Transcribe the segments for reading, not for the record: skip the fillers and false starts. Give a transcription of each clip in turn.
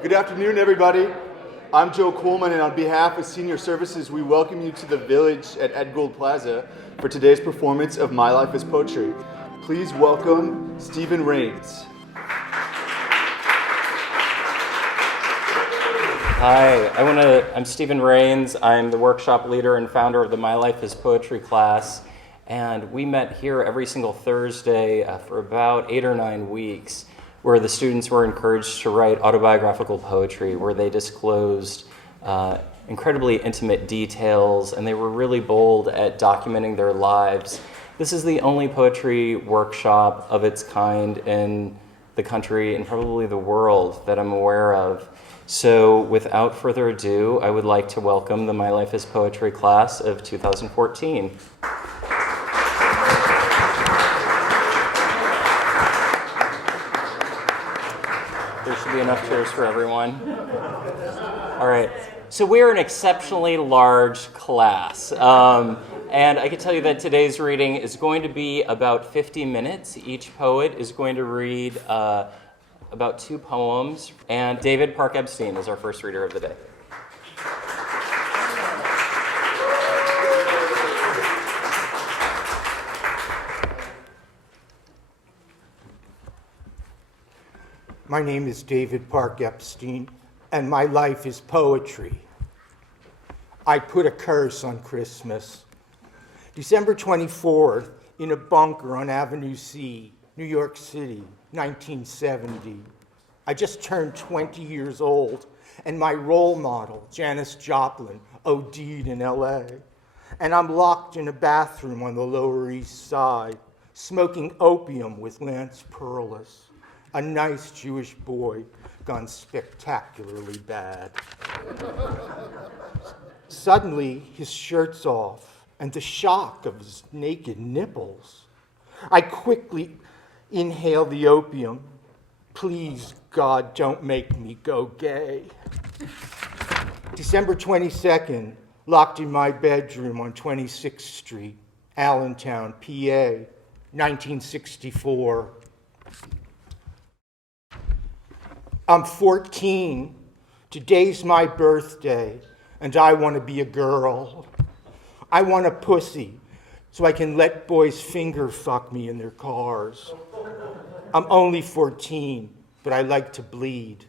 Good afternoon, everybody. I'm Joe Coleman, and on behalf of Senior Services, we welcome you to the Village at Ed Gold Plaza for today's performance of My Life is Poetry. Please welcome Stephen Rains. Hi, I'm Stephen Rains. I'm the workshop leader and founder of the My Life is Poetry class, and we met here every single Thursday for about 8 or 9 weeks, where the students were encouraged to write autobiographical poetry, where they disclosed incredibly intimate details, and they were really bold at documenting their lives. This is the only poetry workshop of its kind in the country and probably the world that I'm aware of. So without further ado, I would like to welcome the My Life is Poetry class of 2014. There should be enough chairs for everyone. All right, so we're an exceptionally large class. And I can tell you that today's reading is going to be about 50 minutes. Each poet is going to read about 2 poems. And David Parke Epstein is our first reader of the day. My name is David Parke Epstein, and my life is poetry. I put a curse on Christmas. December 24th, in a bunker on Avenue C, New York City, 1970. I just turned 20 years old, and my role model, Janis Joplin, OD'd in LA. And I'm locked in a bathroom on the Lower East Side, smoking opium with Lance Perlis, a nice Jewish boy gone spectacularly bad. Suddenly, his shirt's off, and the shock of his naked nipples. I quickly inhale the opium. Please, God, don't make me go gay. December 22nd, locked in my bedroom on 26th Street, Allentown, PA, 1964. I'm 14. Today's my birthday, and I want to be a girl. I want a pussy so I can let boys finger fuck me in their cars. I'm only 14, but I like to bleed.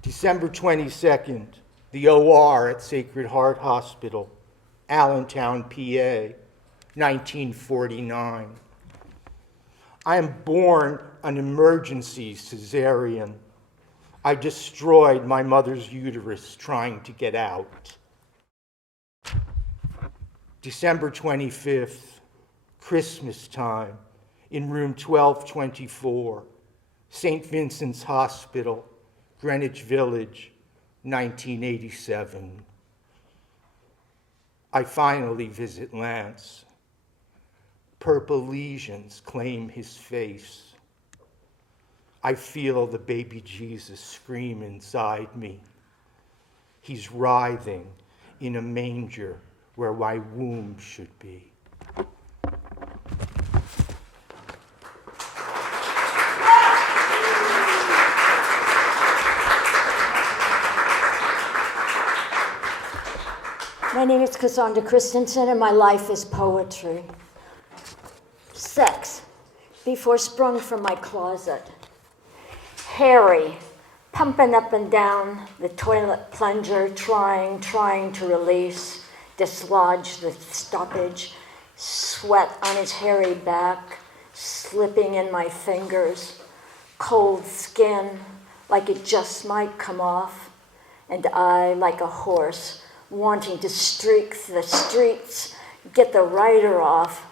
December 22nd, the OR at Sacred Heart Hospital, Allentown, PA, 1949. I am born an emergency cesarean. I destroyed my mother's uterus trying to get out. December 25th, Christmas time, in room 1224, St. Vincent's Hospital, Greenwich Village, 1987. I finally visit Lance. Purple lesions claim his face. I feel the baby Jesus scream inside me. He's writhing in a manger where my womb should be. My name is Cassandra Christenson, and my life is poetry. Sex, before sprung from my closet. Hairy, pumping up and down the toilet plunger, trying to release, dislodge the stoppage, sweat on his hairy back, slipping in my fingers, cold skin, like it just might come off, and I, like a horse, wanting to streak the streets, get the rider off.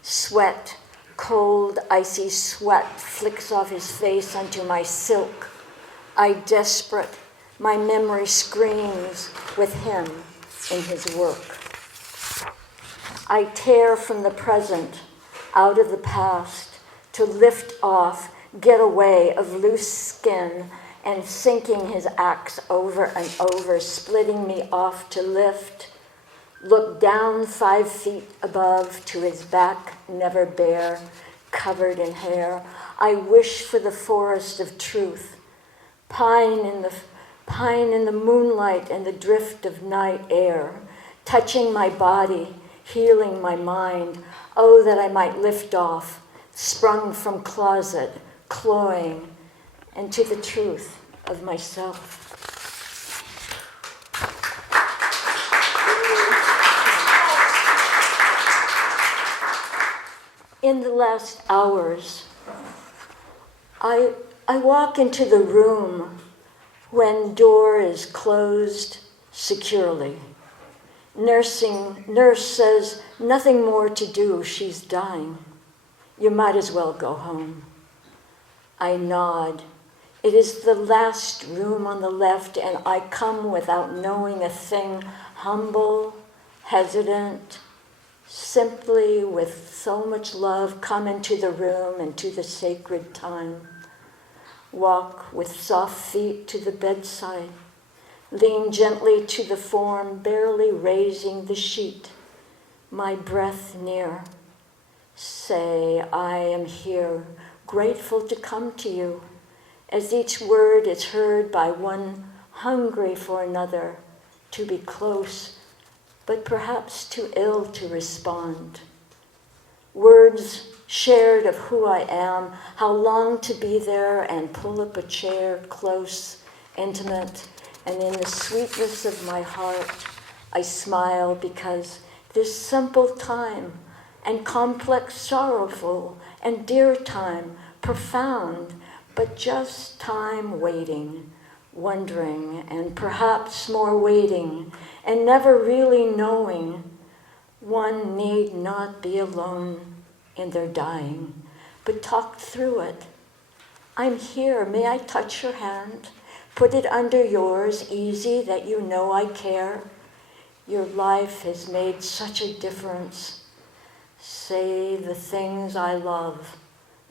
Sweat, cold, icy sweat flicks off his face onto my silk. I desperate, my memory screams with him in his work. I tear from the present, out of the past, to lift off, get away of loose skin, and sinking his axe over and over, splitting me off to lift, look down 5 feet above to his back, never bare, covered in hair. I wish for the forest of truth, Pine in the moonlight and the drift of night air, touching my body, healing my mind. Oh, that I might lift off, sprung from closet, cloying, and to the truth of myself. In the last hours, I walk into the room when door is closed securely. Nurse says, nothing more to do, she's dying. You might as well go home. I nod. It is the last room on the left, and I come without knowing a thing, humble, hesitant, simply with so much love come into the room and to the sacred time. Walk with soft feet to the bedside. Lean gently to the form, barely raising the sheet. My breath near. Say, I am here, grateful to come to you, as each word is heard by one hungry for another, to be close, but perhaps too ill to respond. Words shared of who I am, how long to be there and pull up a chair close, intimate, and in the sweetness of my heart, I smile because this simple time and complex, sorrowful, and dear time, profound, but just time waiting, wondering, and perhaps more waiting, and never really knowing, one need not be alone in their dying, but talk through it. I'm here, may I touch your hand? Put it under yours, easy that you know I care. Your life has made such a difference. Say the things I love,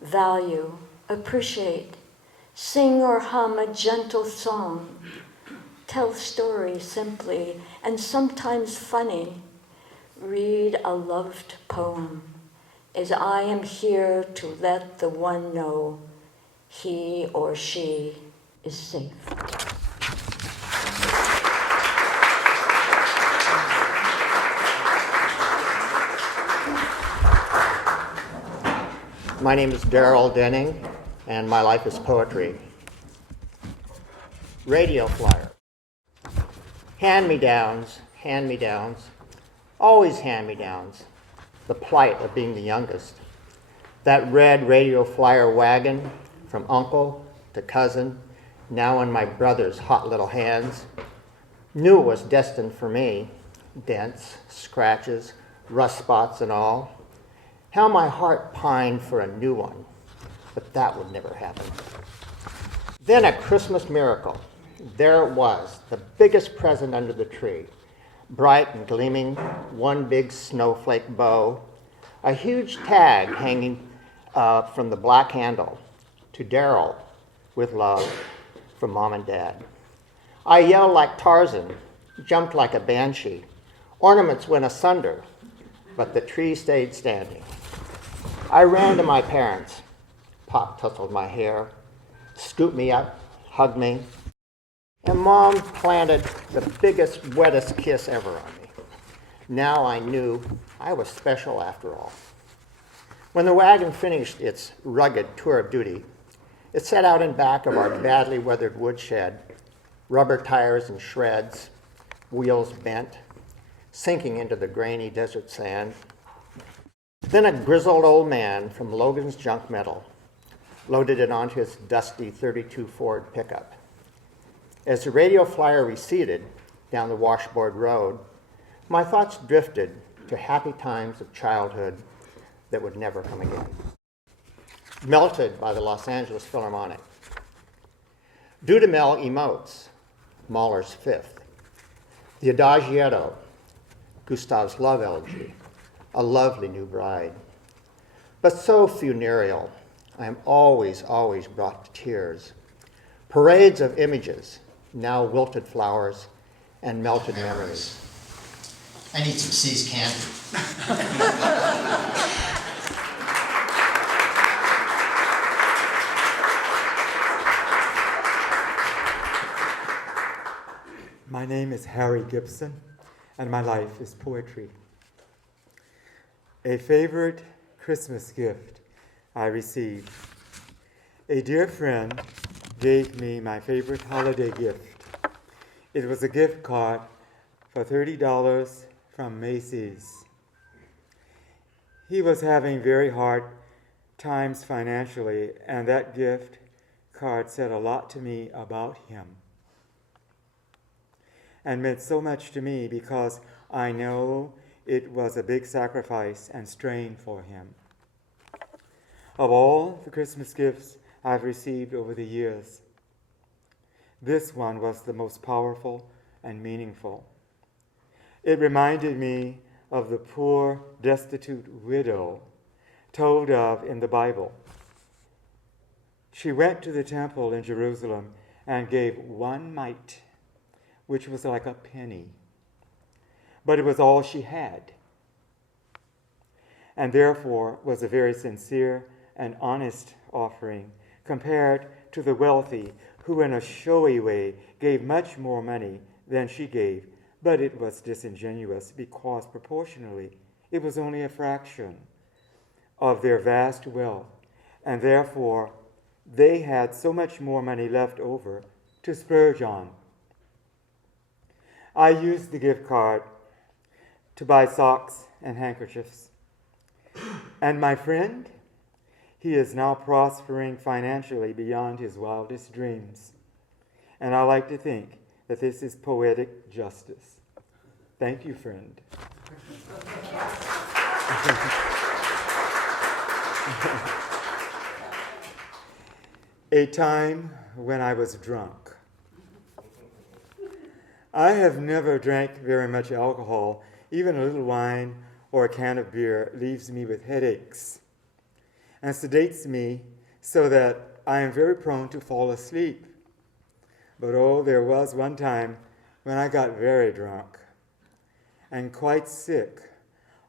value, appreciate. Sing or hum a gentle song. Tell stories simply and sometimes funny. Read a loved poem, as I am here to let the one know he or she is safe. My name is Darryl Denning, and my life is poetry. Radio flyer. Hand-me-downs, always hand-me-downs. The plight of being the youngest. That red radio flyer wagon, from uncle to cousin, now in my brother's hot little hands, knew it was destined for me. Dents, scratches, rust spots and all. How my heart pined for a new one, but that would never happen. Then a Christmas miracle. There it was, the biggest present under the tree. Bright and gleaming, one big snowflake bow, a huge tag hanging from the black handle, to Darryl, with love, from Mom and Dad. I yelled like Tarzan, jumped like a banshee. Ornaments went asunder, but the tree stayed standing. I ran to my parents. Pop tousled my hair, scooped me up, hugged me, and Mom planted the biggest, wettest kiss ever on me. Now I knew I was special after all. When the wagon finished its rugged tour of duty, it set out in back of our badly weathered woodshed, rubber tires in shreds, wheels bent, sinking into the grainy desert sand. Then a grizzled old man from Logan's Junk Metal loaded it onto his dusty 32 Ford pickup. As the radio flyer receded down the washboard road, my thoughts drifted to happy times of childhood that would never come again. Melted by the Los Angeles Philharmonic. Dudamel emotes, Mahler's Fifth. The Adagietto, Gustav's love elegy, a lovely new bride. But so funereal, I am always brought to tears. Parades of images, now wilted flowers and melted memories. I need some C's candy. is Harry Gipson, and my life is poetry. A favorite Christmas gift I received. A dear friend gave me my favorite holiday gift. It was a gift card for $30 from Macy's. He was having very hard times financially, and that gift card said a lot to me about him and meant so much to me because I know it was a big sacrifice and strain for him. Of all the Christmas gifts I've received over the years, this one was the most powerful and meaningful. It reminded me of the poor, destitute widow told of in the Bible. She went to the temple in Jerusalem and gave 1 mite, which was like a penny, but it was all she had, and therefore was a very sincere and honest offering compared to the wealthy who in a showy way gave much more money than she gave, but it was disingenuous because proportionally it was only a fraction of their vast wealth, and therefore they had so much more money left over to splurge on. I used the gift card to buy socks and handkerchiefs. And my friend, he is now prospering financially beyond his wildest dreams. And I like to think that this is poetic justice. Thank you, friend. A time when I was drunk. I have never drank very much alcohol. Even a little wine or a can of beer leaves me with headaches and sedates me so that I am very prone to fall asleep. But oh, there was one time when I got very drunk and quite sick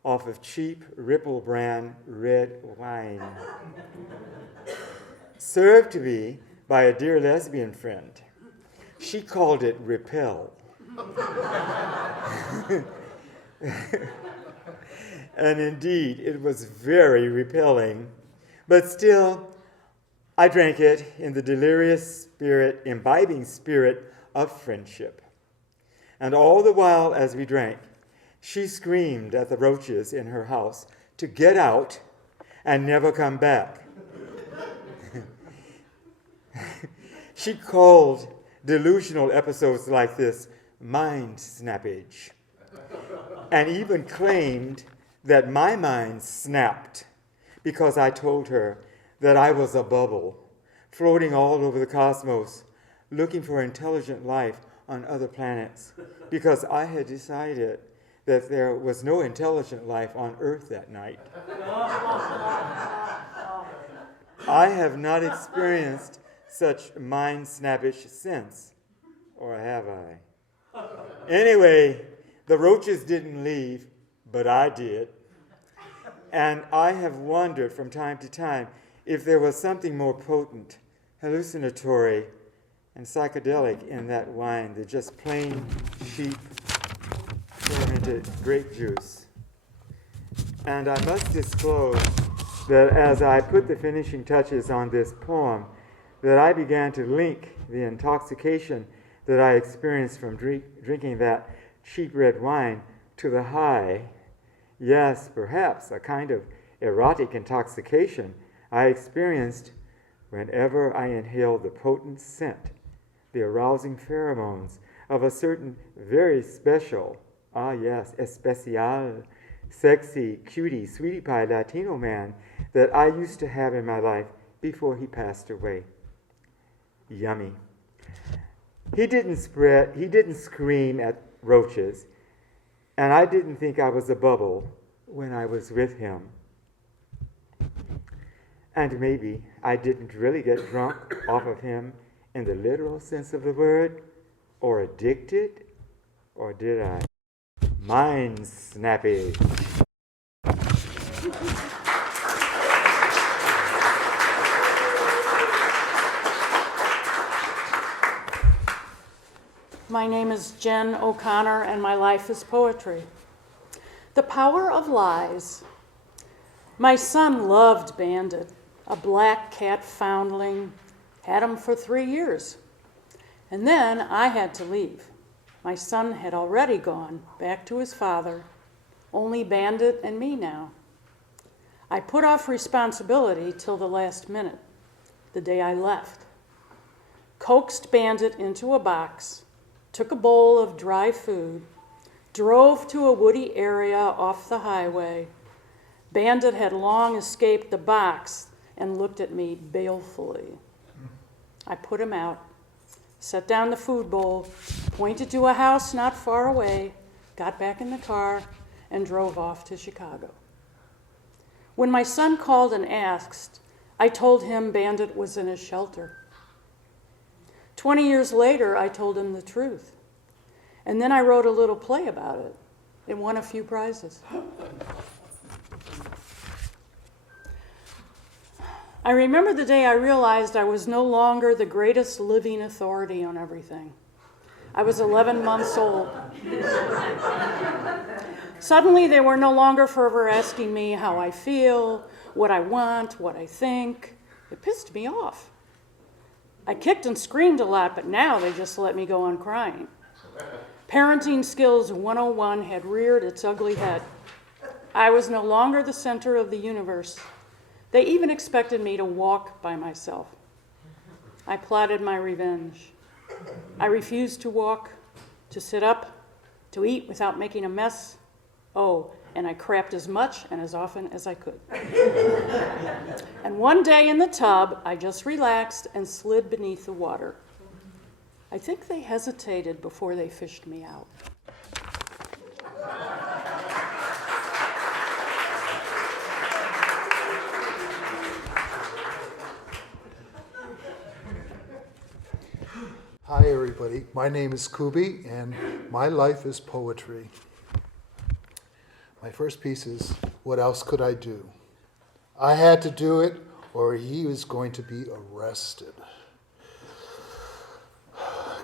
off of cheap Ripple brand red wine, served to me by a dear lesbian friend. She called it Repel. And indeed, it was very repelling. But still, I drank it in the delirious spirit, imbibing spirit of friendship. And all the while as we drank, she screamed at the roaches in her house to get out and never come back. She called delusional episodes like this mind snappage, and even claimed that my mind snapped because I told her that I was a bubble floating all over the cosmos looking for intelligent life on other planets because I had decided that there was no intelligent life on Earth that night. I have not experienced such mind snappage since, or have I? Anyway, the roaches didn't leave, but I did. And I have wondered from time to time if there was something more potent, hallucinatory, and psychedelic in that wine than just plain, cheap, fermented grape juice. And I must disclose that as I put the finishing touches on this poem, that I began to link the intoxication that I experienced from drinking that cheap red wine to the high, yes, perhaps a kind of erotic intoxication I experienced whenever I inhaled the potent scent, the arousing pheromones of a certain very special, especial, sexy, cutie, sweetie pie Latino man that I used to have in my life before he passed away. Yummy. He didn't scream at roaches, and I didn't think I was a bubble when I was with him. And maybe I didn't really get drunk off of him in the literal sense of the word, or addicted, or did I? Mind snappy. My My name is Jen O'Connor, and my life is poetry. The Power of Lies. My son loved Bandit, a black cat foundling. Had him for 3 years. And then I had to leave. My son had already gone back to his father. Only Bandit and me now. I put off responsibility till the last minute, the day I left. Coaxed Bandit into a box, took a bowl of dry food, drove to a woody area off the highway. Bandit had long escaped the box and looked at me balefully. I put him out, set down the food bowl, pointed to a house not far away, got back in the car, and drove off to Chicago. When my son called and asked, I told him Bandit was in a shelter. 20 years later, I told him the truth. And then I wrote a little play about it. It won a few prizes. I remember the day I realized I was no longer the greatest living authority on everything. I was 11 months old. Suddenly, they were no longer forever asking me how I feel, what I want, what I think. It pissed me off. I kicked and screamed a lot, but now they just let me go on crying. Parenting Skills 101 had reared its ugly head. I was no longer the center of the universe. They even expected me to walk by myself. I plotted my revenge. I refused to walk, to sit up, to eat without making a mess. Oh, and I crapped as much and as often as I could. And one day in the tub, I just relaxed and slid beneath the water. I think they hesitated before they fished me out. Hi, everybody. My name is Kubi, and my life is poetry. My first piece is, What Else Could I Do? I had to do it, or he was going to be arrested.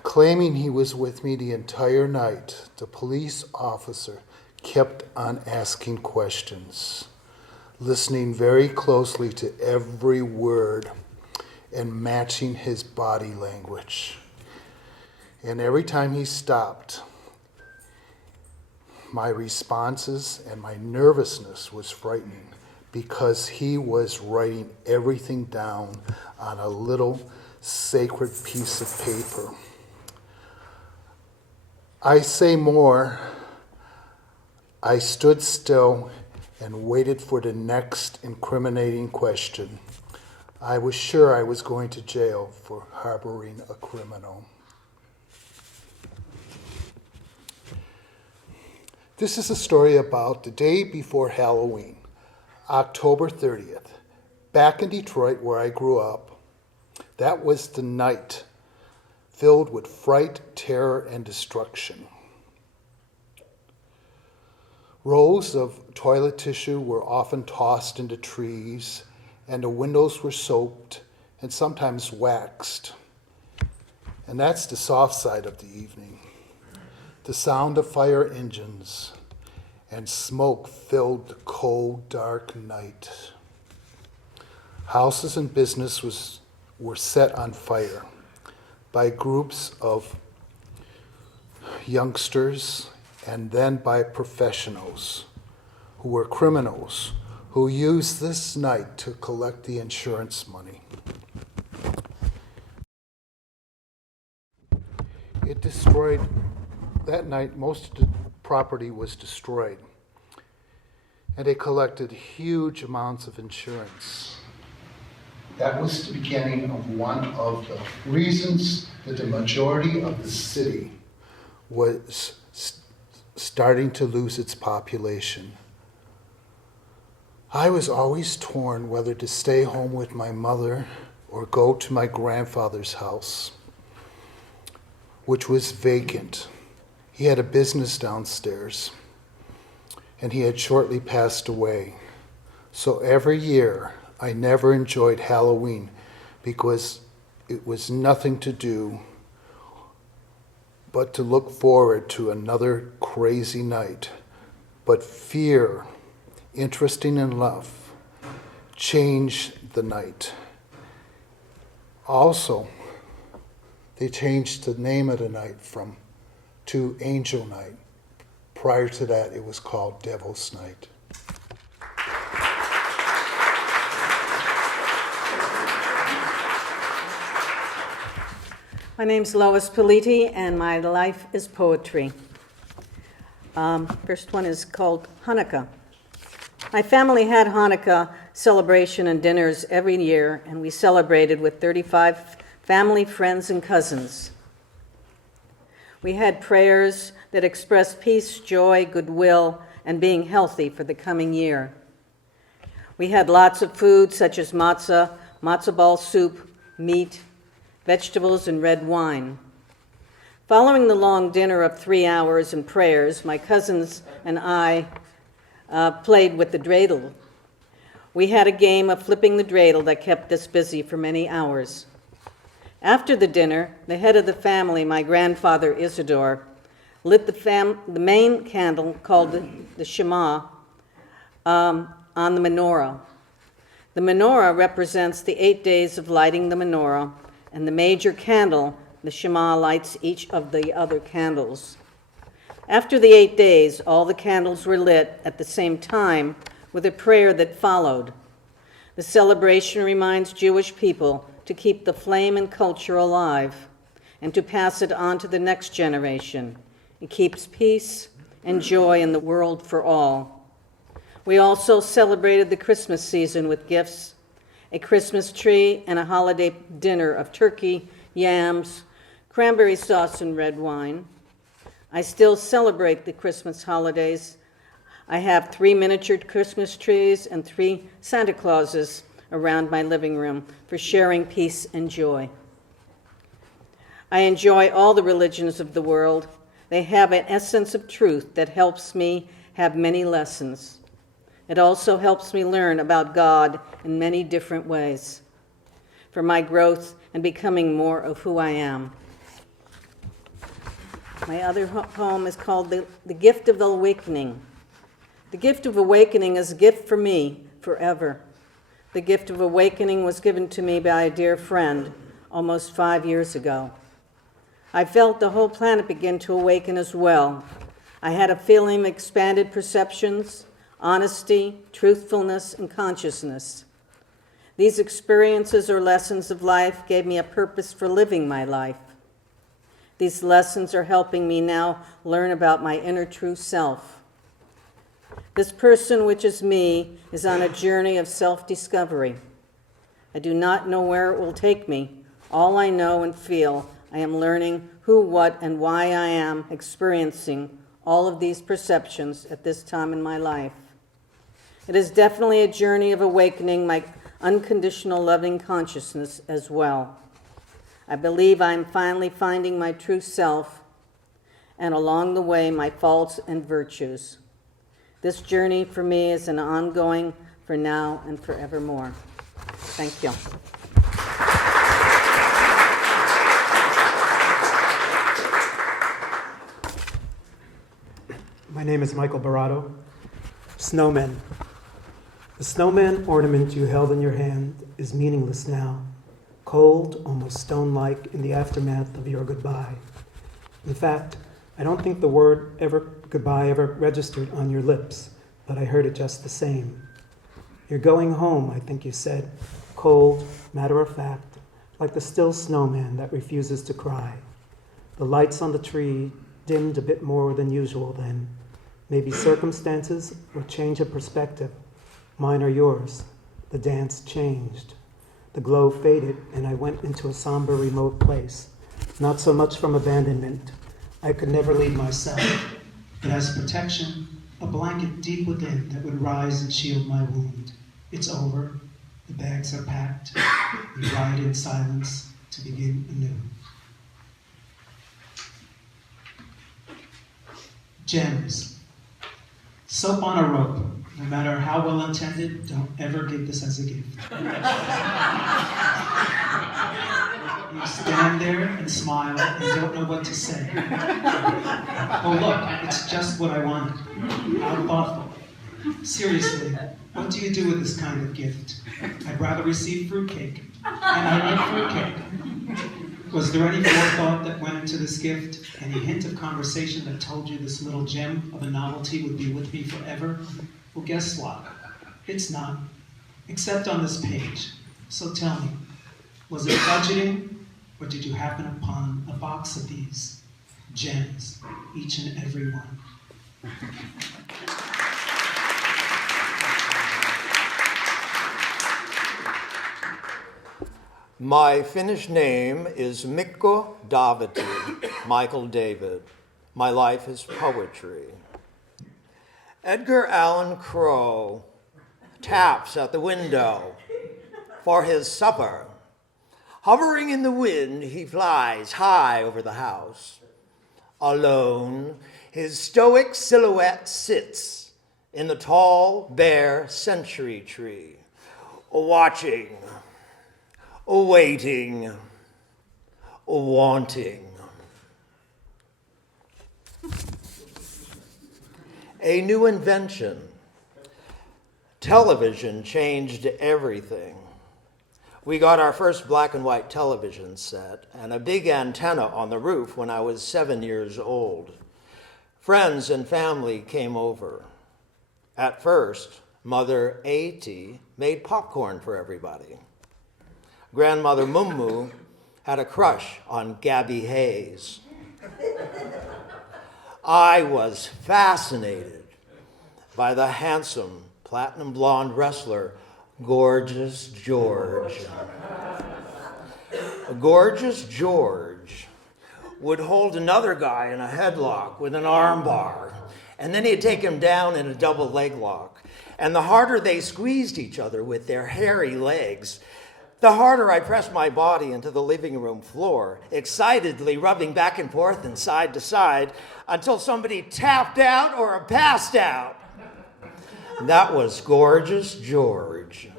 Claiming he was with me the entire night, the police officer kept on asking questions, listening very closely to every word and matching his body language. And every time he stopped, my responses and my nervousness was frightening because he was writing everything down on a little sacred piece of paper. I say more. I stood still and waited for the next incriminating question. I was sure I was going to jail for harboring a criminal. This is a story about the day before Halloween, October 30th, back in Detroit where I grew up. That was the night filled with fright, terror, and destruction. Rolls of toilet tissue were often tossed into trees, and the windows were soaped and sometimes waxed. And that's the soft side of the evening. The sound of fire engines and smoke filled the cold, dark night. Houses and business were set on fire by groups of youngsters and then by professionals who were criminals who used this night to collect the insurance money. It destroyed. That night, most of the property was destroyed, and they collected huge amounts of insurance. That was the beginning of one of the reasons that the majority of the city was starting to lose its population. I was always torn whether to stay home with my mother or go to my grandfather's house, which was vacant. He had a business downstairs, and he had shortly passed away. So every year, I never enjoyed Halloween because it was nothing to do but to look forward to another crazy night. But fear, interesting and love, change the night. Also, they changed the name of the night to Angel Night. Prior to that, it was called Devil's Night. My name's Lois Politi, and my life is poetry. First one is called Hanukkah. My family had Hanukkah celebration and dinners every year, and we celebrated with 35 family, friends, and cousins. We had prayers that expressed peace, joy, goodwill, and being healthy for the coming year. We had lots of food such as matzah ball soup, meat, vegetables, and red wine. Following the long dinner of 3 hours and prayers, my cousins and I played with the dreidel. We had a game of flipping the dreidel that kept us busy for many hours. After the dinner, the head of the family, my grandfather Isidore, lit the main candle called the Shema on the menorah. The menorah represents the 8 days of lighting the menorah, and the major candle, the Shema, lights each of the other candles. After the 8 days, all the candles were lit at the same time with a prayer that followed. The celebration reminds Jewish people to keep the flame and culture alive and to pass it on to the next generation. It keeps peace and joy in the world for all. We also celebrated the Christmas season with gifts, a Christmas tree, and a holiday dinner of turkey, yams, cranberry sauce, and red wine. I still celebrate the Christmas holidays. I have 3 miniature Christmas trees and 3 Santa Clauses around my living room for sharing peace and joy. I enjoy all the religions of the world. They have an essence of truth that helps me have many lessons. It also helps me learn about God in many different ways for my growth and becoming more of who I am. My other poem is called The Gift of Awakening. The gift of awakening is a gift for me forever. The gift of awakening was given to me by a dear friend almost 5 years ago. I felt the whole planet begin to awaken as well. I had a feeling of expanded perceptions, honesty, truthfulness, and consciousness. These experiences or lessons of life gave me a purpose for living my life. These lessons are helping me now learn about my inner true self. This person, which is me, is on a journey of self-discovery. I do not know where it will take me. All I know and feel, I am learning who, what, and why I am experiencing all of these perceptions at this time in my life. It is definitely a journey of awakening my unconditional loving consciousness as well. I believe I am finally finding my true self, and along the way, my faults and virtues. This journey for me is an ongoing for now and forevermore. Thank you. My name is Michael Baroto. Snowmen. The snowman ornament you held in your hand is meaningless now, cold, almost stone-like in the aftermath of your goodbye. In fact, I don't think the word goodbye ever registered on your lips, but I heard it just the same. You're going home, I think you said, cold, matter-of-fact, like the still snowman that refuses to cry. The lights on the tree dimmed a bit more than usual then. Maybe circumstances or change of perspective. Mine or yours. The dance changed. The glow faded, and I went into a somber, remote place. Not so much from abandonment. I could never leave myself, but as protection, a blanket deep within that would rise and shield my wound. It's over. The bags are packed. We ride in silence to begin anew. Gems. Soap on a rope. No matter how well intended, don't ever give this as a gift. You stand there and smile and don't know what to say. Oh look, it's just what I wanted. How thoughtful. Seriously, what do you do with this kind of gift? I'd rather receive fruitcake. And I love fruitcake. Was there any forethought that went into this gift? Any hint of conversation that told you this little gem of a novelty would be with me forever? Well, guess what? It's not. Except on this page. So tell me, was it budgeting, or did you happen upon a box of these gems, each and every one? My Finnish name is Mikko Daviti, Michael David. My life is poetry. Edgar Allan Crow taps at the window for his supper. Hovering in the wind, he flies high over the house. Alone, his stoic silhouette sits in the tall, bare century tree, watching, awaiting, wanting. A new invention. Television changed everything. We got our first black and white television set and a big antenna on the roof when I was 7 years old. Friends and family came over. At first, Mother A.T. made popcorn for everybody. Grandmother Mummu had a crush on Gabby Hayes. I was fascinated by the handsome platinum blonde wrestler, Gorgeous George. Gorgeous George would hold another guy in a headlock with an arm bar, and then he'd take him down in a double leg lock. And the harder they squeezed each other with their hairy legs, the harder I pressed my body into the living room floor, excitedly rubbing back and forth and side to side until somebody tapped out or passed out. That was Gorgeous George.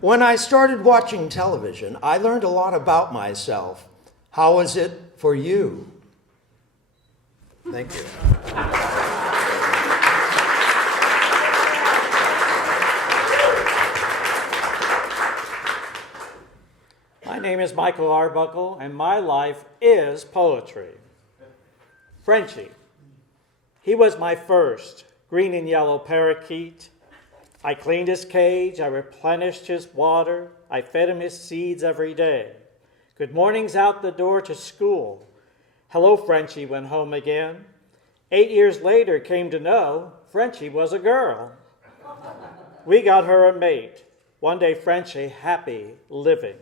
When I started watching television, I learned a lot about myself. How is it for you? Thank you. My name is Michael Arbuckle, and my life is poetry. Frenchie. He was my first green and yellow parakeet. I cleaned his cage, I replenished his water, I fed him his seeds every day. Good mornings out the door to school. Hello, Frenchie went home again. 8 years later, came to know Frenchie was a girl. We got her a mate. One day, Frenchie happy living.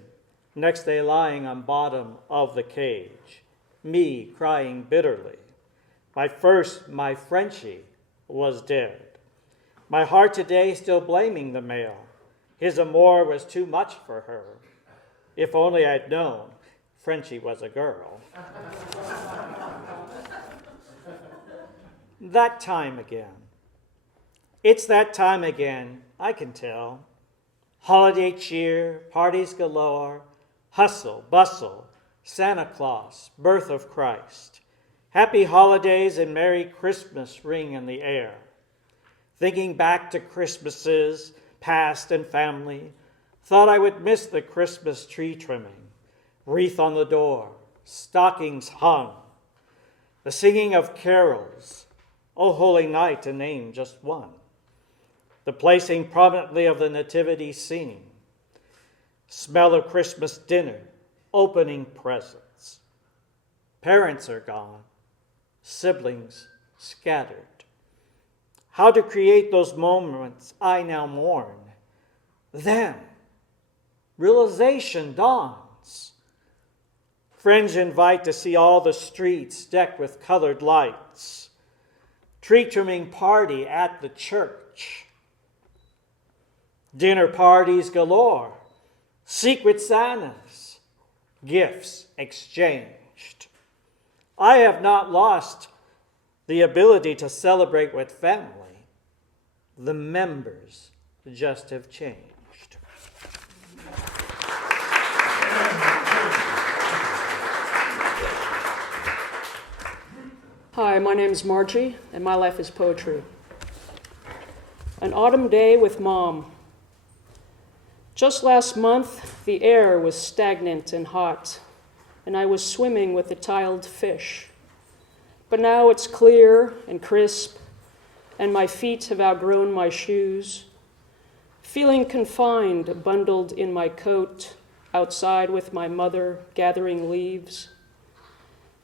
Next day, lying on bottom of the cage. Me crying bitterly. My Frenchie was dead. My heart today still blaming the male. His amour was too much for her. If only I'd known Frenchie was a girl. That time again. It's that time again, I can tell. Holiday cheer, parties galore, hustle, bustle, Santa Claus, birth of Christ. Happy holidays and Merry Christmas ring in the air. Thinking back to Christmases, past and family, thought I would miss the Christmas tree trimming, wreath on the door, stockings hung, the singing of carols, O Holy Night to name just one, the placing prominently of the nativity scene, smell of Christmas dinner, opening presents. Parents are gone, siblings scattered. How to create those moments I now mourn. Then, realization dawns. Friends invite to see all the streets decked with colored lights. Tree trimming party at the church. Dinner parties galore. Secret Santas. Gifts exchanged. I have not lost the ability to celebrate with family. The members just have changed. Hi, my name is Margie, and my life is poetry. An autumn day with Mom. Just last month, the air was stagnant and hot, and I was swimming with the tiled fish. But now it's clear and crisp, and my feet have outgrown my shoes. Feeling confined, bundled in my coat, outside with my mother, gathering leaves.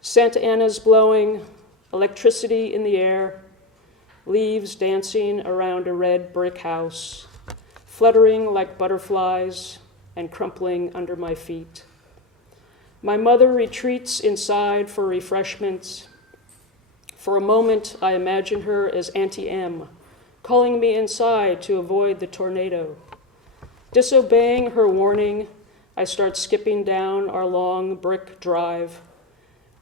Santa Ana's blowing, electricity in the air, leaves dancing around a red brick house, fluttering like butterflies and crumpling under my feet. My mother retreats inside for refreshments. For a moment, I imagine her as Auntie M, calling me inside to avoid the tornado. Disobeying her warning, I start skipping down our long brick drive.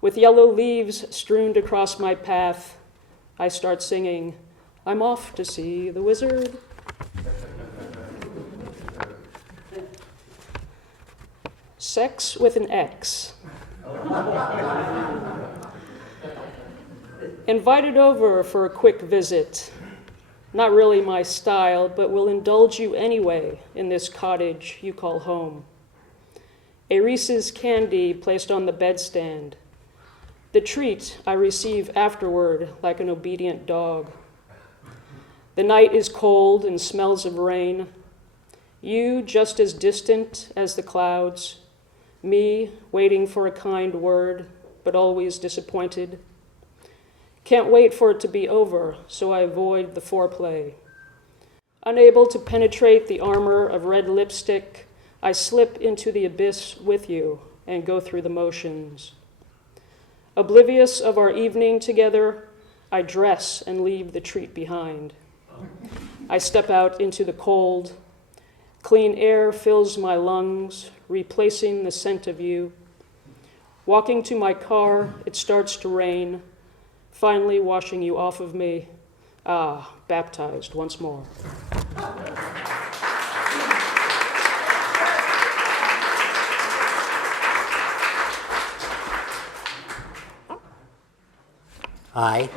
With yellow leaves strewn across my path, I start singing, "I'm off to see the wizard." Sex with an X. Invited over for a quick visit. Not really my style, but will indulge you anyway in this cottage you call home. A Reese's candy placed on the bedstand. The treat I receive afterward like an obedient dog. The night is cold and smells of rain. You just as distant as the clouds. Me waiting for a kind word, but always disappointed. Can't wait for it to be over, so I avoid the foreplay. Unable to penetrate the armor of red lipstick, I slip into the abyss with you and go through the motions. Oblivious of our evening together, I dress and leave the treat behind. I step out into the cold. Clean air fills my lungs, replacing the scent of you. Walking to my car, it starts to rain, finally washing you off of me. Ah, baptized once more. Hi,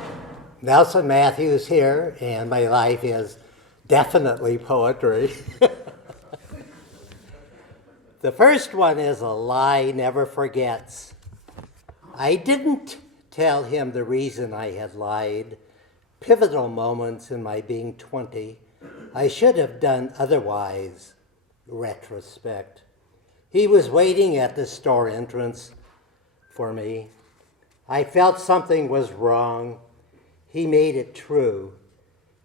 Nelson Matthews here, and my life is definitely poetry. The first one is a lie never forgets. I didn't tell him the reason I had lied. Pivotal moments in my being 20. I should have done otherwise. Retrospect. He was waiting at the store entrance for me. I felt something was wrong. He made it true.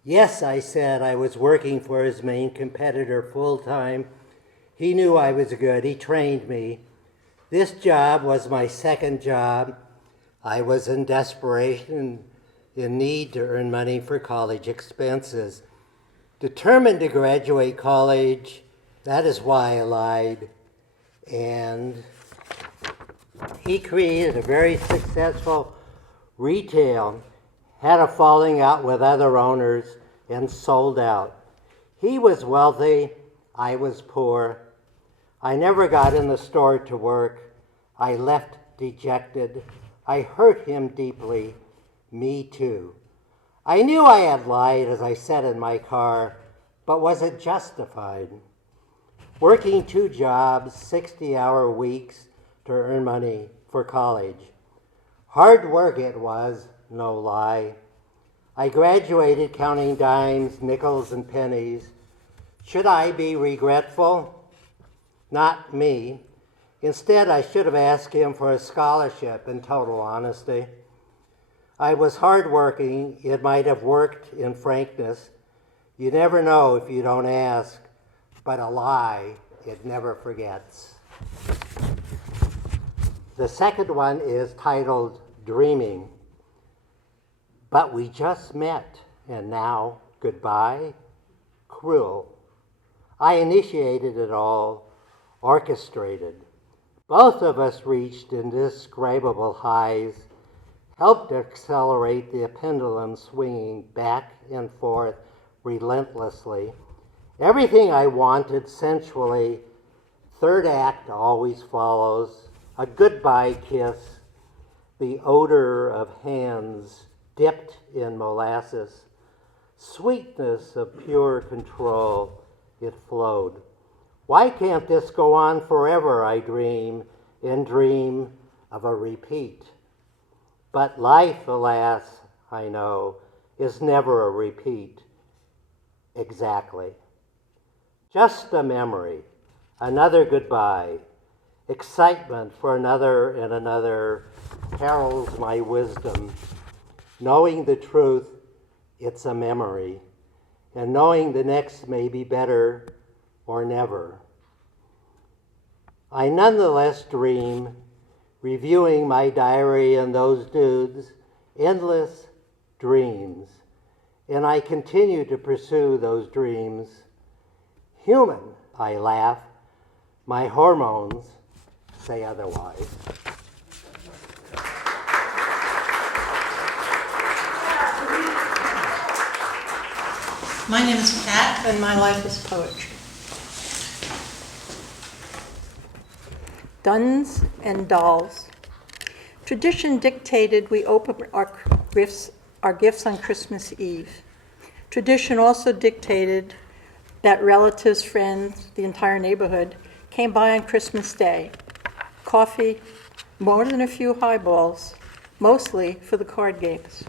Yes, I said I was working for his main competitor full-time. He knew I was good. He trained me. This job was my second job. I was in desperation, in need to earn money for college expenses. Determined to graduate college, that is why I lied. And he created a very successful retail, had a falling out with other owners, and sold out. He was wealthy, I was poor. I never got in the store to work. I left dejected. I hurt him deeply. Me too. I knew I had lied, as I said in my car, but was it justified? Working 2 jobs, 60-hour weeks to earn money for college. Hard work it was, no lie. I graduated counting dimes, nickels, and pennies. Should I be regretful? Not me. Instead, I should have asked him for a scholarship, in total honesty. I was hardworking. It might have worked in frankness. You never know if you don't ask, but a lie, it never forgets. The second one is titled Dreaming. But we just met, and now goodbye? Cruel. I initiated it all, orchestrated. Both of us reached indescribable highs, helped accelerate the pendulum swinging back and forth relentlessly. Everything I wanted sensually. Third act always follows, a goodbye kiss. the odor of hands dipped in molasses, sweetness of pure control, it flowed. Why can't this go on forever, I dream, and dream of a repeat? But life, alas, I know, is never a repeat. Exactly. Just a memory, another goodbye, excitement for another and another carols my wisdom. Knowing the truth, it's a memory, and knowing the next may be better or never. I nonetheless dream, reviewing my diary and those dudes, endless dreams, and I continue to pursue those dreams. Human, I laugh, my hormones say otherwise. My name is Pat, and my life is poetry. Guns and dolls. Tradition dictated we open our gifts on Christmas Eve. Tradition also dictated that relatives, friends, the entire neighborhood came by on Christmas Day. Coffee, more than a few highballs, mostly for the card games.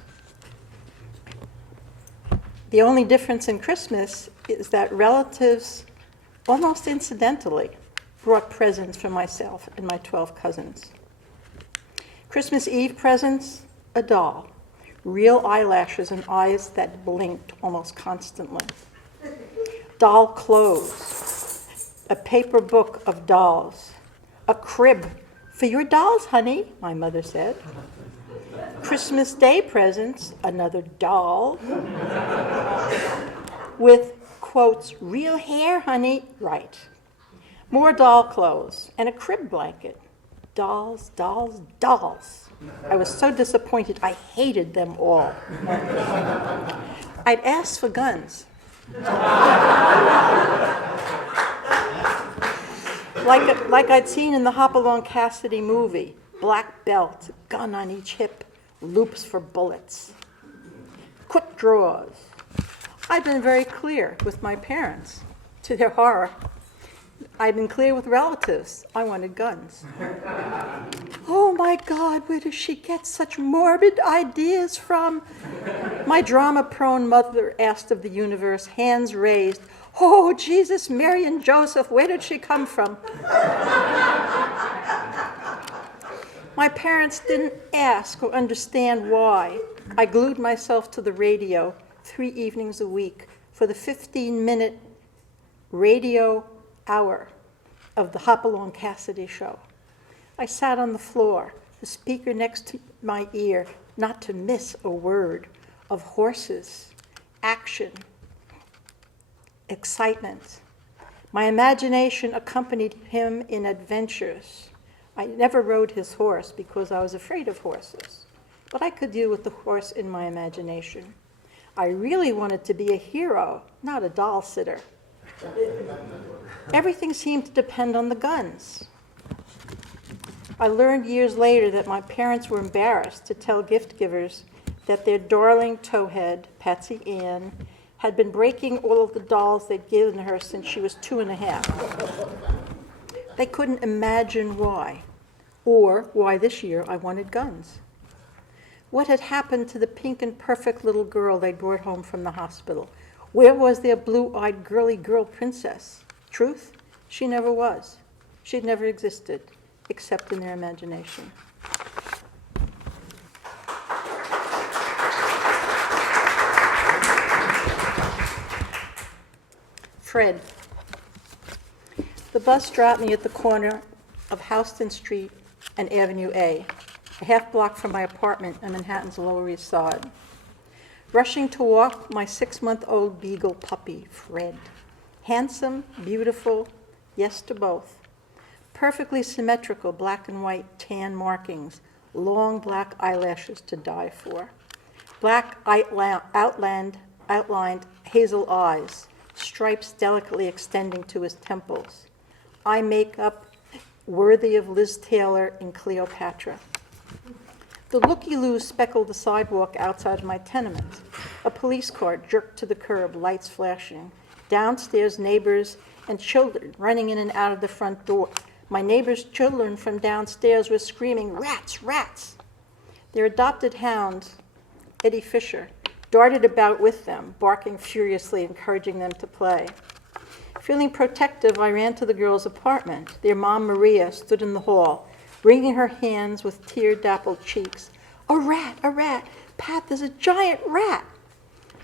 The only difference in Christmas is that relatives, almost incidentally, brought presents for myself and my 12 cousins. Christmas Eve presents, a doll, real eyelashes and eyes that blinked almost constantly. Doll clothes, a paper book of dolls, a crib. For your dolls, honey, my mother said. Christmas Day presents, another doll with, quotes, real hair, honey, right. More doll clothes and a crib blanket. Dolls, dolls, dolls. I was so disappointed, I hated them all. I'd asked for guns. Like I'd seen in the Hopalong Cassidy movie, black belt, gun on each hip, loops for bullets. Quick draws. I'd been very clear with my parents. To their horror, I'd been clear with relatives. I wanted guns. Oh my God, where does she get such morbid ideas from? My drama-prone mother asked of the universe, hands raised. Oh, Jesus, Mary, and Joseph, where did she come from? My parents didn't ask or understand why. I glued myself to the radio 3 evenings a week for the 15-minute radio hour of the Hopalong Cassidy show. I sat on the floor, the speaker next to my ear, not to miss a word of horses, action, excitement. My imagination accompanied him in adventures. I never rode his horse because I was afraid of horses, but I could deal with the horse in my imagination. I really wanted to be a hero, not a doll sitter. Everything seemed to depend on the guns. I learned years later that my parents were embarrassed to tell gift givers that their darling towhead, Patsy Ann, had been breaking all of the dolls they'd given her since she was 2.5. They couldn't imagine why, or why this year I wanted guns. What had happened to the pink and perfect little girl they brought home from the hospital? Where was their blue-eyed girly girl princess? Truth? She never was. She'd never existed, except in their imagination. Fred. The bus dropped me at the corner of Houston Street and Avenue A, a half block from my apartment in Manhattan's Lower East Side. Rushing to walk my 6-month-old beagle puppy, Fred. Handsome, beautiful, yes to both. Perfectly symmetrical black and white tan markings, long black eyelashes to die for. Black outlined hazel eyes, stripes delicately extending to his temples. Eye makeup worthy of Liz Taylor in Cleopatra. The looky-loo speckled the sidewalk outside my tenement. A police car jerked to the curb, lights flashing. Downstairs, neighbors and children running in and out of the front door. My neighbors' children from downstairs were screaming, "Rats, rats!" Their adopted hound, Eddie Fisher, darted about with them, barking furiously, encouraging them to play. Feeling protective, I ran to the girls' apartment. Their mom, Maria, stood in the hall, wringing her hands with tear-dappled cheeks. "A rat, a rat! Pat, there's a giant rat!"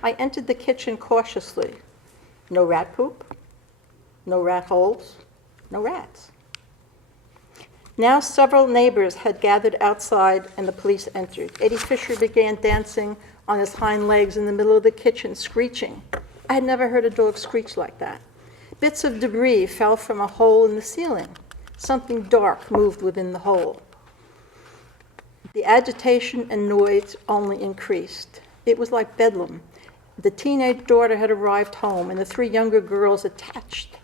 I entered the kitchen cautiously. No rat poop, no rat holes, no rats. Now several neighbors had gathered outside and the police entered. Eddie Fisher began dancing on his hind legs in the middle of the kitchen, screeching. I had never heard a dog screech like that. Bits of debris fell from a hole in the ceiling. Something dark moved within the hole. The agitation and noise only increased. It was like bedlam. The teenage daughter had arrived home, and the three younger girls attached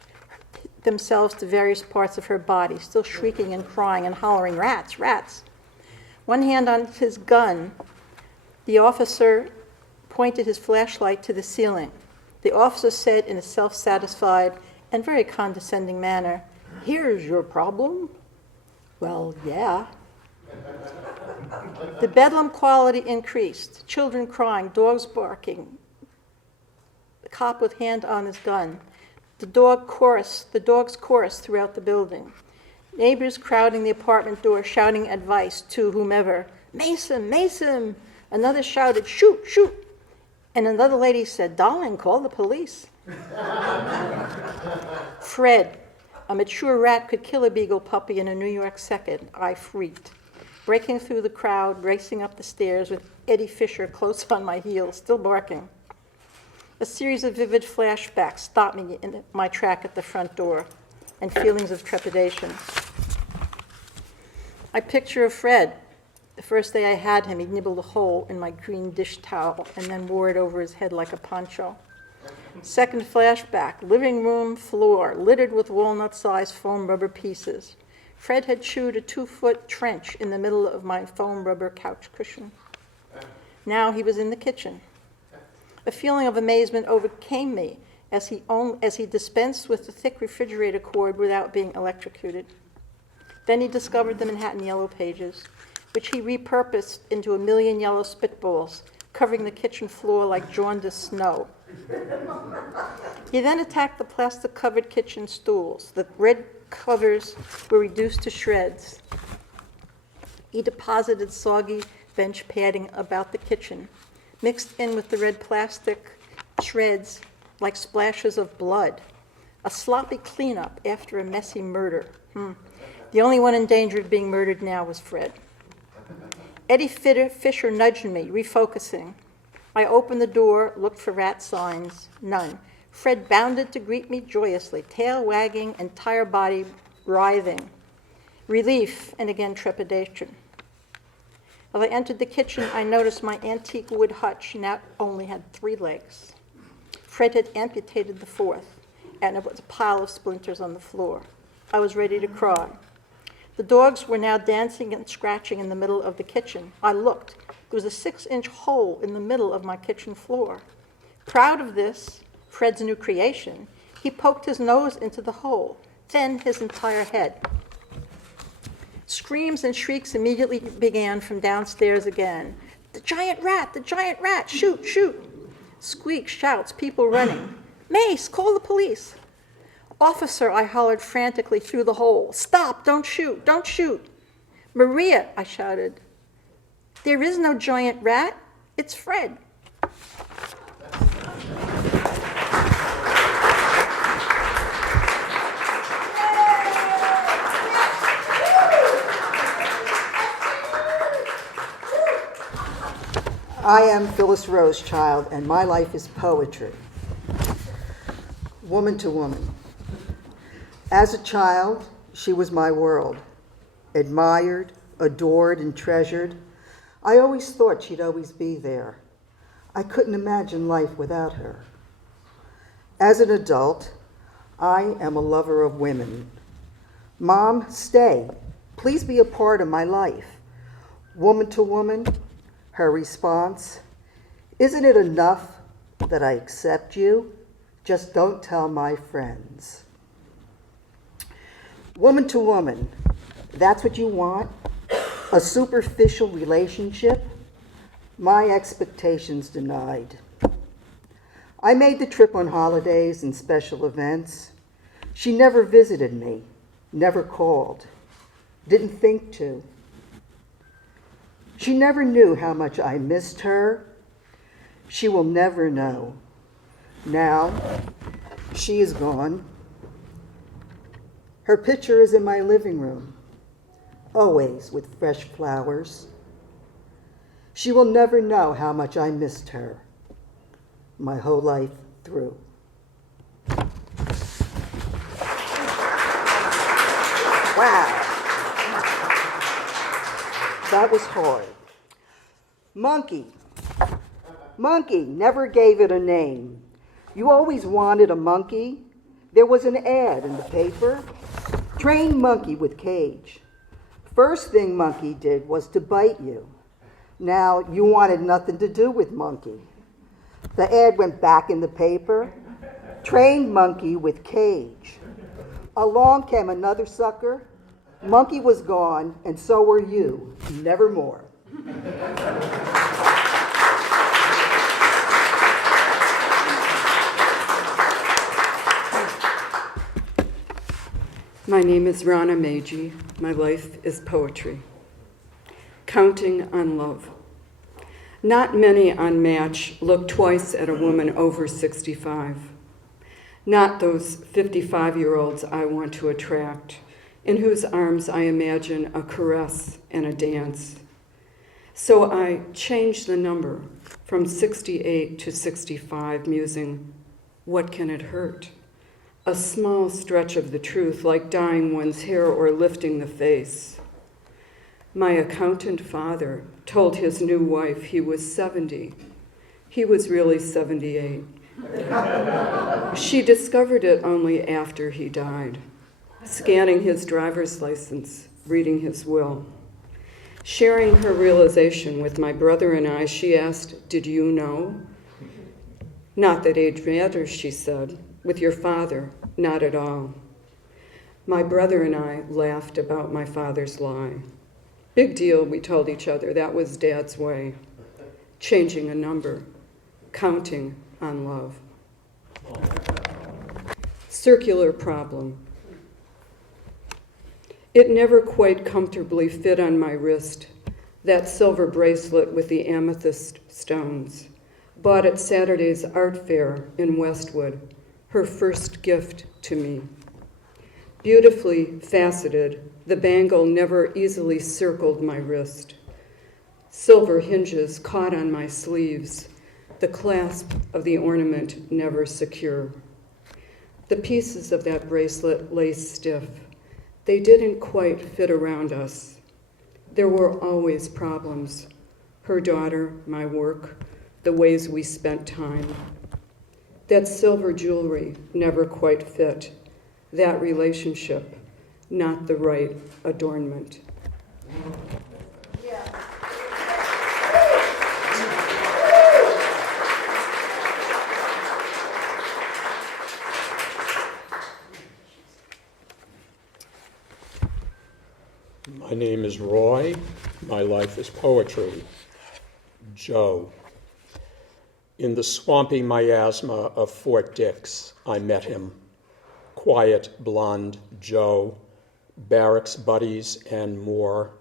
themselves to various parts of her body, still shrieking and crying and hollering, "Rats, rats!" One hand on his gun, the officer pointed his flashlight to the ceiling. The officer said in a self-satisfied and very condescending manner, "Here's your problem." Well, yeah. The bedlam quality increased. Children crying, dogs barking, the cop with hand on his gun. The dogs chorused throughout the building. Neighbors crowding the apartment door, shouting advice to whomever. "Mace him, mace him!" Another shouted, "Shoot, shoot!" And another lady said, "Darling, call the police." Fred, a mature rat, could kill a beagle puppy in a New York second. I freaked. Breaking through the crowd, racing up the stairs with Eddie Fisher close on my heels, still barking. A series of vivid flashbacks stopped me in my track at the front door, and feelings of trepidation. I picture of Fred. The first day I had him, he nibbled a hole in my green dish towel and then wore it over his head like a poncho. Second flashback, living room floor littered with walnut-sized foam rubber pieces. Fred had chewed a 2-foot trench in the middle of my foam rubber couch cushion. Now he was in the kitchen. A feeling of amazement overcame me as he dispensed with the thick refrigerator cord without being electrocuted. Then he discovered the Manhattan Yellow Pages, which he repurposed into a million yellow spitballs, covering the kitchen floor like jaundiced snow. He then attacked the plastic-covered kitchen stools. The red covers were reduced to shreds. He deposited soggy bench padding about the kitchen, mixed in with the red plastic shreds like splashes of blood. A sloppy cleanup after a messy murder. The only one in danger of being murdered now was Fred. Eddie Fisher nudged me, refocusing. I opened the door, looked for rat signs, none. Fred bounded to greet me joyously, tail wagging, entire body writhing. Relief and again trepidation. As I entered the kitchen, I noticed my antique wood hutch now only had 3 legs. Fred had amputated the 4th, and there was a pile of splinters on the floor. I was ready to cry. The dogs were now dancing and scratching in the middle of the kitchen. I looked. There was a 6-inch hole in the middle of my kitchen floor. Proud of this, Fred's new creation, he poked his nose into the hole, then his entire head. Screams and shrieks immediately began from downstairs again. The giant rat, shoot, shoot. Squeaks, shouts, people running. Mace, call the police. Officer, I hollered frantically through the hole. Stop, don't shoot, don't shoot. Maria, I shouted. There is no giant rat, it's Fred. I am Phyllis Rosechild, and my life is poetry. Woman to woman. As a child, she was my world. Admired, adored, and treasured. I always thought she'd always be there. I couldn't imagine life without her. As an adult, I am a lover of women. Mom, stay. Please be a part of my life. Woman to woman, her response, isn't it enough that I accept you? Just don't tell my friends. Woman to woman, that's what you want? A superficial relationship? My expectations denied. I made the trip on holidays and special events. She never visited me, never called, didn't think to. She never knew how much I missed her. She will never know. Now, she is gone. Her picture is in my living room, always with fresh flowers. She will never know how much I missed her my whole life through. Wow. That was hard. Monkey. Monkey, never gave it a name. You always wanted a monkey. There was an ad in the paper. Trained monkey with cage. First thing monkey did was to bite you. Now you wanted nothing to do with monkey. The ad went back in the paper. Trained monkey with cage. Along came another sucker. Monkey was gone, and so were you. Nevermore. My name is Ronna Magy. My life is poetry. Counting on love. Not many on Match look twice at a woman over 65. Not those 55-year-olds I want to attract, in whose arms I imagine a caress and a dance. So I changed the number from 68 to 65, musing, what can it hurt? A small stretch of the truth, like dyeing one's hair or lifting the face. My accountant father told his new wife he was 70. He was really 78. She discovered it only after he died, scanning his driver's license, reading his will. Sharing her realization with my brother and I, she asked, did you know? Not that age matters, she said. With your father, not at all. My brother and I laughed about my father's lie. Big deal, we told each other. That was Dad's way. Changing a number, counting on love. Circular problem. It never quite comfortably fit on my wrist, that silver bracelet with the amethyst stones, bought at Saturday's art fair in Westwood, her first gift to me. Beautifully faceted, the bangle never easily circled my wrist. Silver hinges caught on my sleeves, the clasp of the ornament never secure. The pieces of that bracelet lay stiff. They didn't quite fit around us. There were always problems. Her daughter, my work, the ways we spent time. That silver jewelry never quite fit. That relationship, not the right adornment. My name is Roy. My life is poetry. Joe. In the swampy miasma of Fort Dix, I met him. Quiet, blonde Joe, barracks buddies and more,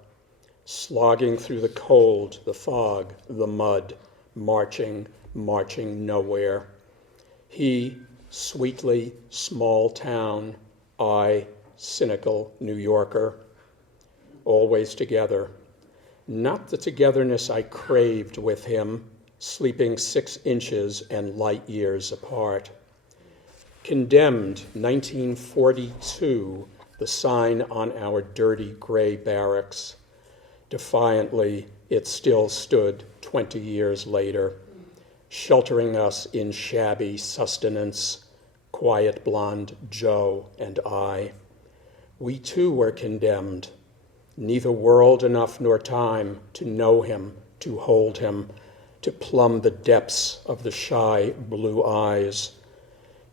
slogging through the cold, the fog, the mud, marching nowhere. He, sweetly small town, I, cynical New Yorker, always together. Not the togetherness I craved with him, sleeping 6 inches and light years apart. Condemned 1942, the sign on our dirty gray barracks. Defiantly, it still stood 20 years later, sheltering us in shabby sustenance, quiet blonde Joe and I. We too were condemned. neither world enough nor time to know him, to hold him, to plumb the depths of the shy blue eyes.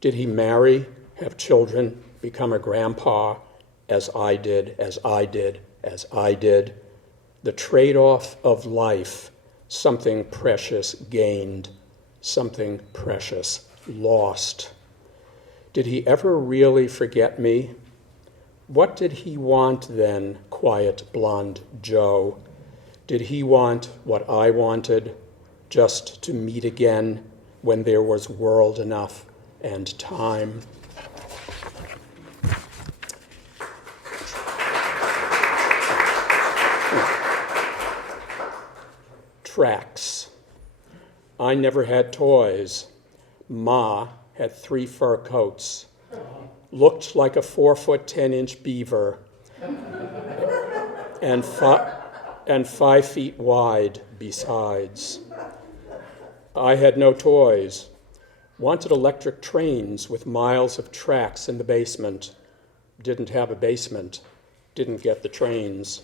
Did he marry, have children, become a grandpa, as I did, as I did, as I did? The trade-off of life, something precious gained, something precious lost. Did he ever really forget me? What did he want then, quiet blonde Joe? Did he want what I wanted, just to meet again when there was world enough and time? Tracks. I never had toys. Ma had 3 fur coats. Looked like a 4-foot 10-inch beaver and 5 feet wide besides. I had no toys. Wanted electric trains with miles of tracks in the basement. Didn't have a basement. Didn't get the trains.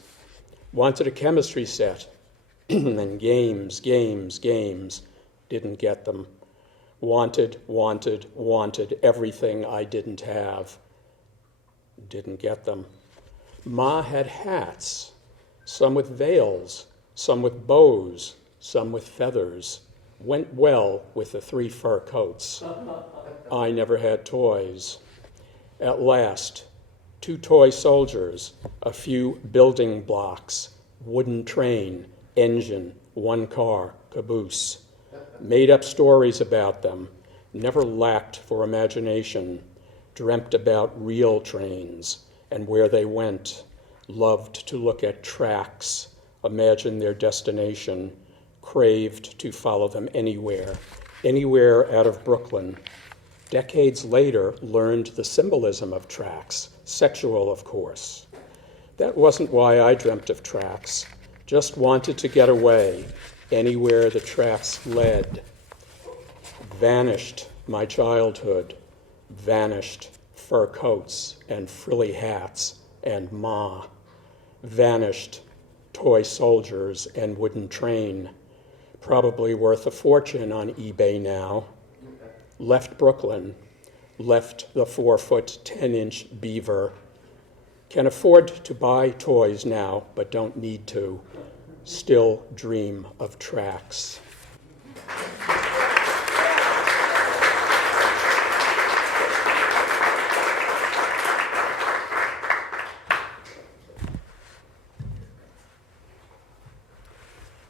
Wanted a chemistry set. And games. Didn't get them. Wanted everything I didn't have. Didn't get them. Ma had hats, some with veils, some with bows, some with feathers. Went well with the 3 fur coats. I never had toys. At last, 2 toy soldiers, a few building blocks, wooden train, engine, 1 car, caboose. Made up stories about them, never lacked for imagination, dreamt about real trains and where they went, loved to look at tracks, imagine their destination, craved to follow them anywhere out of Brooklyn. Decades later, learned the symbolism of tracks, sexual, of course. That wasn't why I dreamt of tracks, just wanted to get away, anywhere the tracks led. Vanished my childhood, vanished fur coats and frilly hats and Ma. Vanished toy soldiers and wooden train, probably worth a fortune on eBay now. Left Brooklyn, left the 4-foot 10-inch beaver. Can afford to buy toys now, but don't need to. Still dream of tracks.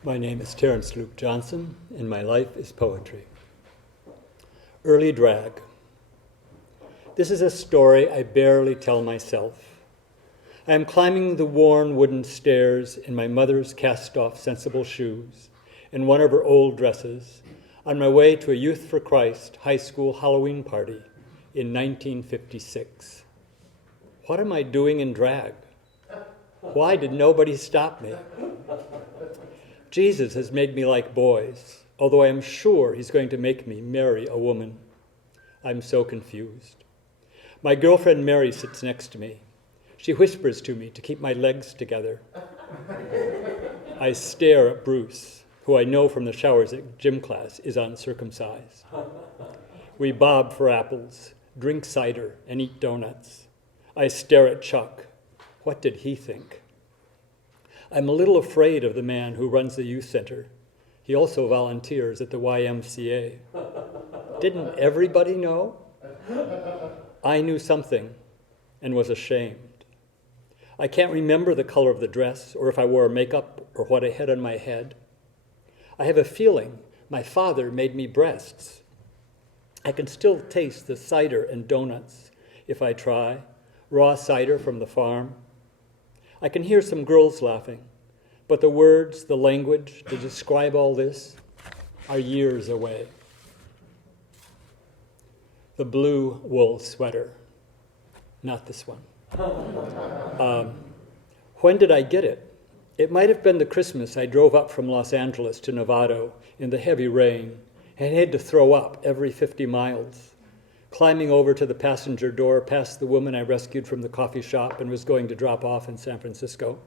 My name is Terrence Luke Johnson, and my life is poetry. Early drag. This is a story I barely tell myself. I am climbing the worn wooden stairs in my mother's cast-off sensible shoes and one of her old dresses on my way to a Youth for Christ high school Halloween party in 1956. What am I doing in drag? Why did nobody stop me? Jesus has made me like boys, although I am sure he's going to make me marry a woman. I'm so confused. My girlfriend Mary sits next to me. She whispers to me to keep my legs together. I stare at Bruce, who I know from the showers at gym class is uncircumcised. We bob for apples, drink cider, and eat donuts. I stare at Chuck. What did he think? I'm a little afraid of the man who runs the youth center. He also volunteers at the YMCA. Didn't everybody know? I knew something and was ashamed. I can't remember the color of the dress or if I wore makeup or what I had on my head. I have a feeling my father made me breasts. I can still taste the cider and donuts if I try, raw cider from the farm. I can hear some girls laughing, but the words, the language to describe all this are years away. The blue wool sweater, not this one. When did I get it? It might have been the Christmas I drove up from Los Angeles to Novato in the heavy rain and had to throw up every 50 miles. Climbing over to the passenger door past the woman I rescued from the coffee shop and was going to drop off in San Francisco.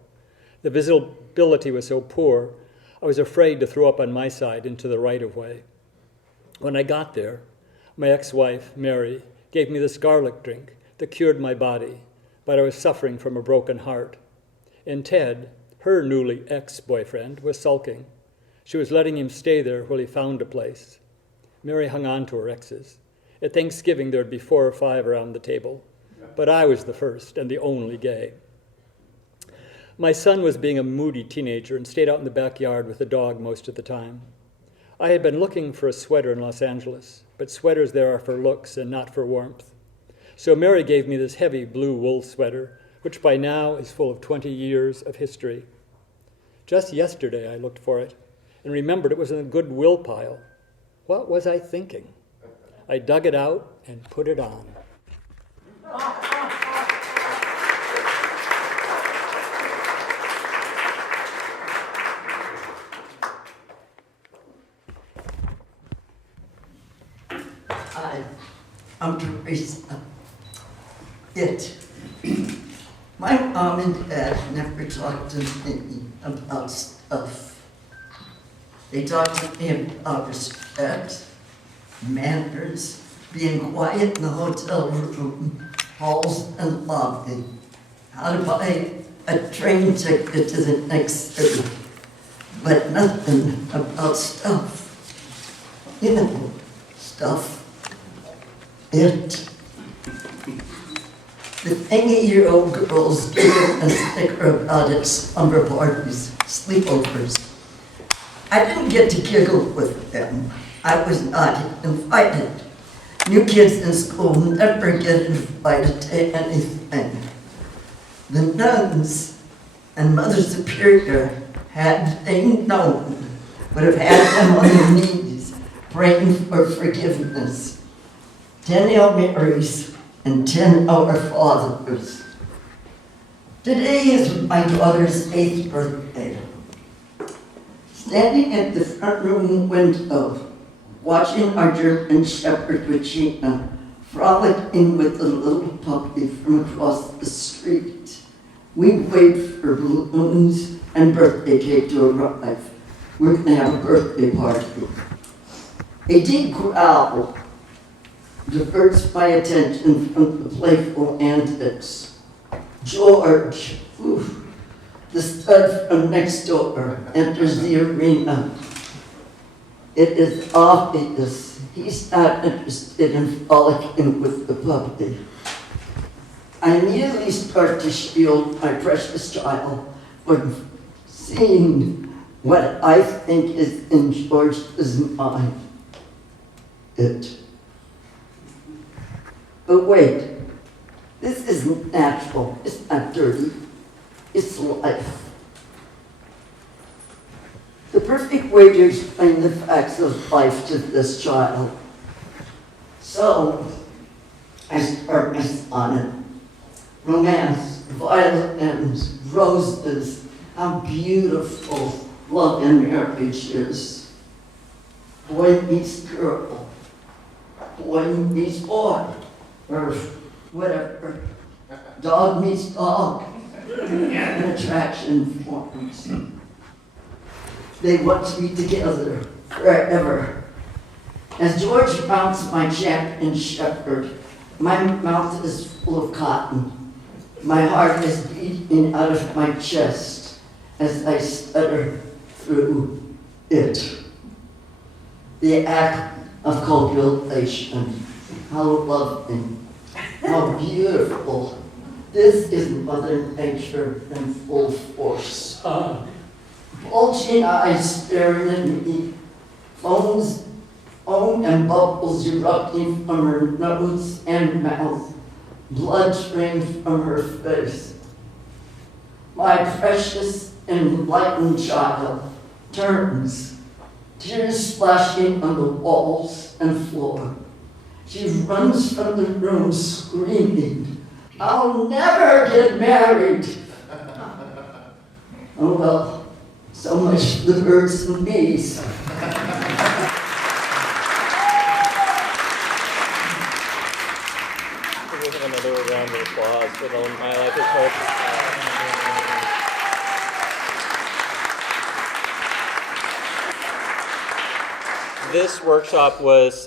The visibility was so poor, I was afraid to throw up on my side into the right-of-way. When I got there, my ex-wife, Mary, gave me this garlic drink that cured my body, but I was suffering from a broken heart. And Ted, her newly ex-boyfriend, was sulking. She was letting him stay there while he found a place. Mary hung on to her exes. At Thanksgiving, there'd be 4 or 5 around the table, but I was the first and the only gay. My son was being a moody teenager and stayed out in the backyard with the dog most of the time. I had been looking for a sweater in Los Angeles, but sweaters there are for looks and not for warmth. So Mary gave me this heavy blue wool sweater, which by now is full of 20 years of history. Just yesterday I looked for it and remembered it was in the Goodwill pile. What was I thinking? I dug it out and put it on. I'm Theresa. My mom and dad never talked to me about stuff. They talked to me about respect, manners, being quiet in the hotel room, halls and lobby, how to buy a train ticket to the next city, but nothing about stuff. You know, stuff. The thing 8-year-old girls get a sticker about at slumber parties, sleepovers. I didn't get to giggle with them. I was not invited. New kids in school never get invited to anything. The nuns and Mother Superior, had they known, would have had them on their knees praying for forgiveness. 10 Hail Marys and 10 Our Fathers. Today is my daughter's 8th birthday. Standing at the front room window, watching our German Shepherd Regina frolicking with the little puppy from across the street, we wait for balloons and birthday cake to arrive. We're going to have a birthday party. A deep growl diverts my attention from the playful antics. George, the stud from next door, enters the arena. It is obvious he's not interested in frolicking with the puppy. I immediately start to shield my precious child from seeing what I think is in George's mind. But wait, this isn't natural, it's not dirty, it's life. The perfect way to explain the facts of life to this child. So, I start my sonnet. Romance, violins, roses, how beautiful love and marriage is. Boy meets girl, boy meets boy, or whatever. Dog meets dog, and attraction forms. They want to be together forever. As George mounts my champion shepherd, my mouth is full of cotton. My heart is beating out of my chest as I stutter through it. The act of copulation. How lovely, how beautiful. This is Mother Nature in full force. Bulging eyes staring at me, foam and bubbles erupting from her nose and mouth, blood streaming from her face. My precious enlightened child turns, tears splashing on the walls and floor. She runs from the room screaming, "I'll never get married!" Oh well, so much for the birds and bees. We'll have another round of applause for the My Life is Poetry. This workshop was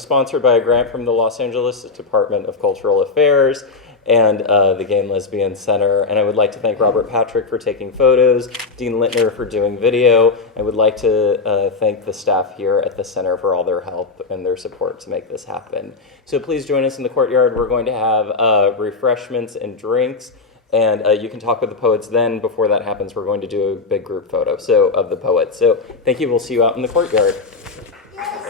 sponsored by a grant from the Los Angeles Department of Cultural Affairs and the Gay and Lesbian Center. And I would like to thank Robert Patrick for taking photos, Dean Littner for doing video. I would like to thank the staff here at the center for all their help and their support to make this happen. So please join us in the courtyard. We're going to have refreshments and drinks. And you can talk with the poets then. Before that happens, we're going to do a big group photo of the poets. So thank you. We'll see you out in the courtyard. Yes.